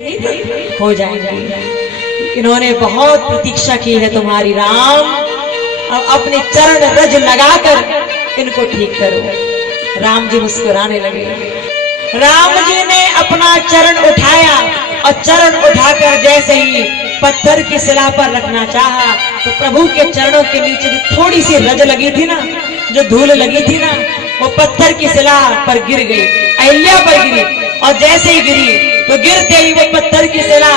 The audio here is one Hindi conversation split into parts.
हो जाएंगे। इन्होंने बहुत प्रतीक्षा की है तुम्हारी राम, अब अपने चरण रज लगाकर इनको ठीक करो। राम जी मुस्कुराने लगे। राम जी ने अपना चरण उठाया और चरण उठाकर जैसे ही पत्थर की शिला पर रखना चाहा तो प्रभु के चरणों के नीचे जो थोड़ी सी रज लगी थी ना, जो धूल लगी थी ना, वो पत्थर की शिला पर गिर गई, अहिल्या पर गिरी। और जैसे ही गिरी तो गिरते ही वो पत्थर की शिला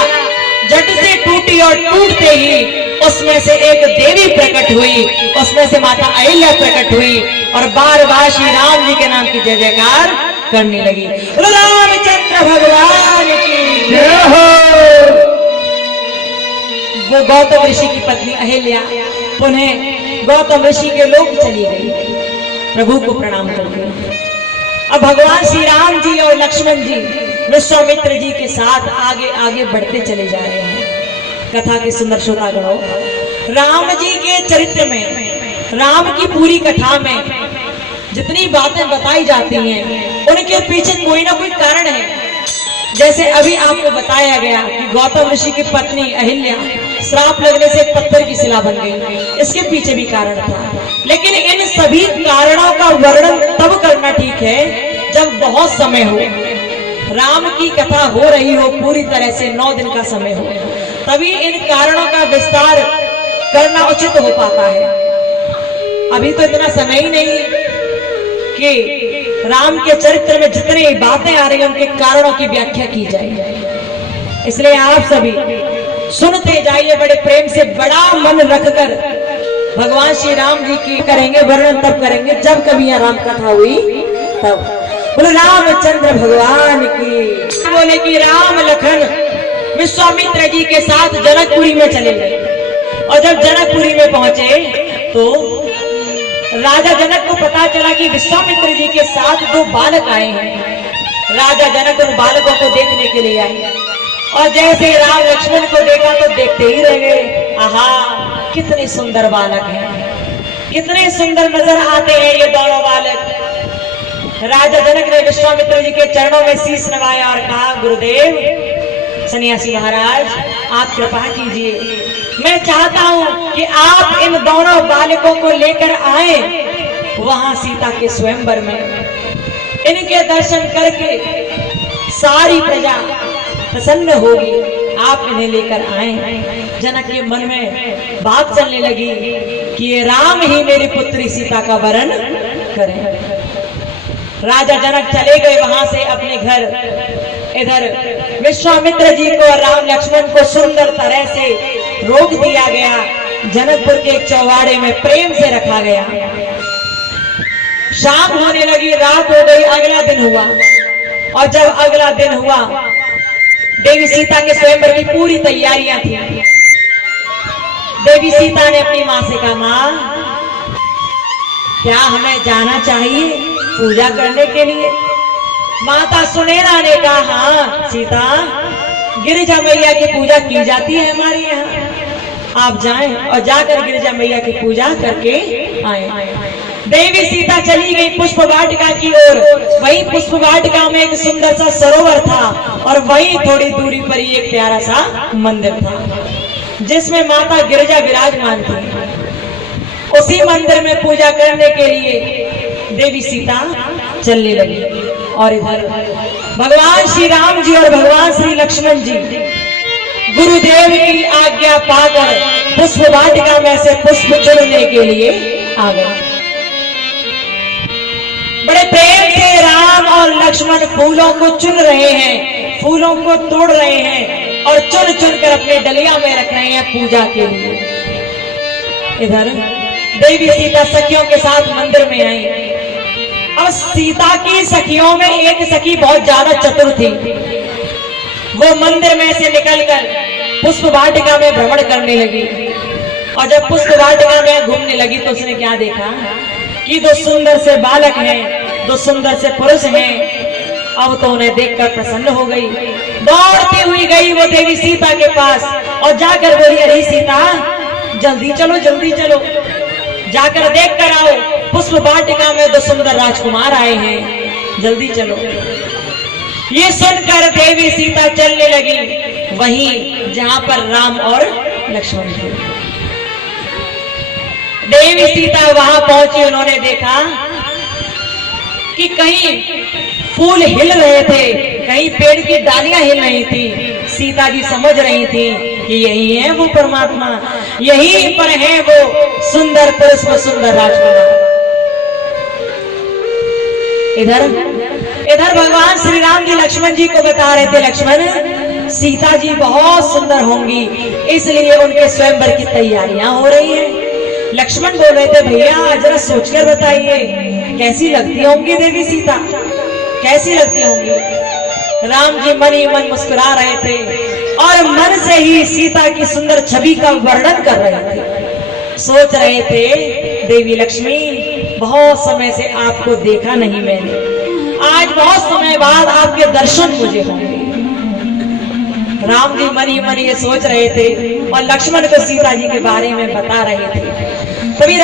झट से टूटी और टूटते ही उसमें से एक देवी प्रकट हुई, उसमें से माता अहिल्या प्रकट हुई और बार बार श्री राम जी के नाम की जय जयकार करने लगी। रामचंद्र भगवान की जय हो। वो गौतम ऋषि की पत्नी अहिल्या पुनः गौतम ऋषि के लोग चली गई, प्रभु को प्रणाम करके। अब भगवान श्री राम जी और लक्ष्मण जी विश्वामित्र जी के साथ आगे आगे बढ़ते चले जा रहे हैं। कथा के सुंदर श्रोतागणों, राम जी के चरित्र में, राम की पूरी कथा में जितनी बातें बताई जाती हैं उनके पीछे कोई ना कोई कारण है। जैसे अभी आपको बताया गया कि गौतम ऋषि की पत्नी अहिल्या श्राप लगने से एक पत्थर की शिला बन गई, इसके पीछे भी कारण था। लेकिन इन सभी कारणों का वर्णन तब करना ठीक है जब बहुत समय हो, राम की कथा हो रही हो, पूरी तरह से 9 दिन का समय हो, तभी इन कारणों का विस्तार करना उचित हो पाता है। अभी तो इतना समय ही नहीं कि राम के चरित्र में जितनी बातें आ रही हैं उनके कारणों की व्याख्या की जाए। इसलिए आप सभी सुनते जाइए बड़े प्रेम से, बड़ा मन रखकर भगवान श्री राम जी की करेंगे वर्णन, तब करेंगे जब कभी यहाँ राम कथा हुई तब। बोले रामचंद्र भगवान की। बोले कि राम लखन विश्वामित्र जी के साथ जनकपुरी में चले गए और जब जनकपुरी में पहुंचे तो राजा जनक को पता चला कि विश्वामित्र जी के साथ 2 बालक आए हैं। राजा जनक उन बालकों को देखने के लिए आए और जैसे राम लक्ष्मण को देखा तो देखते ही रह गए। आहा, कितने सुंदर बालक हैं, कितने सुंदर नजर आते हैं ये दोनों बालक। राजा जनक ने विश्वामित्र जी के चरणों में शीश नवाया और कहा, गुरुदेव सन्यासी महाराज आप कृपा कीजिए, मैं चाहता हूं कि आप इन दोनों बालकों को लेकर आए वहां सीता के स्वयंवर में। इनके दर्शन करके सारी प्रजा प्रसन्न होगी, आप इन्हें लेकर आए। जनक के मन में बात चलने लगी कि ये राम ही मेरी पुत्री सीता का वरण करें। राजा जनक चले गए वहां से अपने घर। इधर विश्वामित्र जी को और राम लक्ष्मण को सुंदर तरह से रोक दिया गया, जनकपुर के एक चौवाड़े में प्रेम से रखा गया। शाम होने लगी, रात हो गई, अगला दिन हुआ और जब अगला दिन हुआ देवी सीता के स्वयंवर की पूरी तैयारियां थी। देवी सीता ने अपनी मां से कहा, मां क्या हमें जाना चाहिए पूजा करने के लिए? माता सुनेना ने कहा, हाँ सीता, गिरिजा मैया की पूजा की जाती है हमारे यहाँ, आप जाएं और जाकर गिरिजा मैया की पूजा करके आए। देवी सीता चली गई पुष्प वाटिका की ओर। वहीं पुष्प वाटिका में एक सुंदर सा सरोवर था और वहीं थोड़ी दूरी पर ही एक प्यारा सा मंदिर था जिसमें माता गिरिजा विराजमान थी। उसी मंदिर में पूजा करने के लिए देवी सीता चलने लगी और इधर भगवान श्री राम जी और भगवान श्री लक्ष्मण जी गुरुदेव की आज्ञा पाकर पुष्प वाटिका में से पुष्प चुनने के लिए आ गए। बड़े प्रेम से राम और लक्ष्मण फूलों को चुन रहे हैं, फूलों को तोड़ रहे हैं और चुन चुन कर अपने डलिया में रख रहे हैं पूजा के लिए। इधर देवी सीता सखियों के साथ मंदिर में आई। अब सीता की सखियों में एक सखी बहुत ज्यादा चतुर थी। वो मंदिर में से निकलकर पुष्प वाटिका में भ्रमण करने लगी और जब पुष्प वाटिका में घूमने लगी तो उसने क्या देखा कि 2 सुंदर से बालक हैं, 2 सुंदर से पुरुष हैं। अब तो उन्हें देखकर प्रसन्न हो गई, दौड़ती हुई गई वो देवी सीता के पास और जाकर बोली, अरे सीता जल्दी चलो, जल्दी चलो, जाकर देख कर आओ, पुष्प वाटिका में 2 सुंदर राजकुमार आए हैं, जल्दी चलो। ये सुनकर देवी सीता चलने लगी वहीं जहां पर राम और लक्ष्मण थे। देवी सीता वहां पहुंची, उन्होंने देखा कि कहीं फूल हिल रहे थे, कहीं पेड़ की डालियां हिल रही थी। सीता जी समझ रही थी कि यही है वो परमात्मा, यहीं पर है वो सुंदर पुरुष, वो सुंदर राजकुमार। इधर भगवान श्री राम जी लक्ष्मण जी को बता रहे थे, लक्ष्मण सीता जी बहुत सुंदर होंगी, इसलिए उनके स्वयंवर की तैयारियां हो रही हैं। लक्ष्मण बोल रहे थे, भैया जरा सोचकर बताइए कैसी लगती होंगी देवी सीता, कैसी लगती होंगी। राम जी मन ही मन मुस्कुरा रहे थे और मन से ही सीता की सुंदर छवि का वर्णन कर रहे थे। सोच रहे थे, देवी लक्ष्मी बहुत समय से आपको देखा नहीं मैंने, आज बहुत समय बाद आपके दर्शन मुझे होंगे। राम जी मन ही मन ये सोच रहे थे और लक्ष्मण को सीता जी के बारे में बता रहे थे। तभी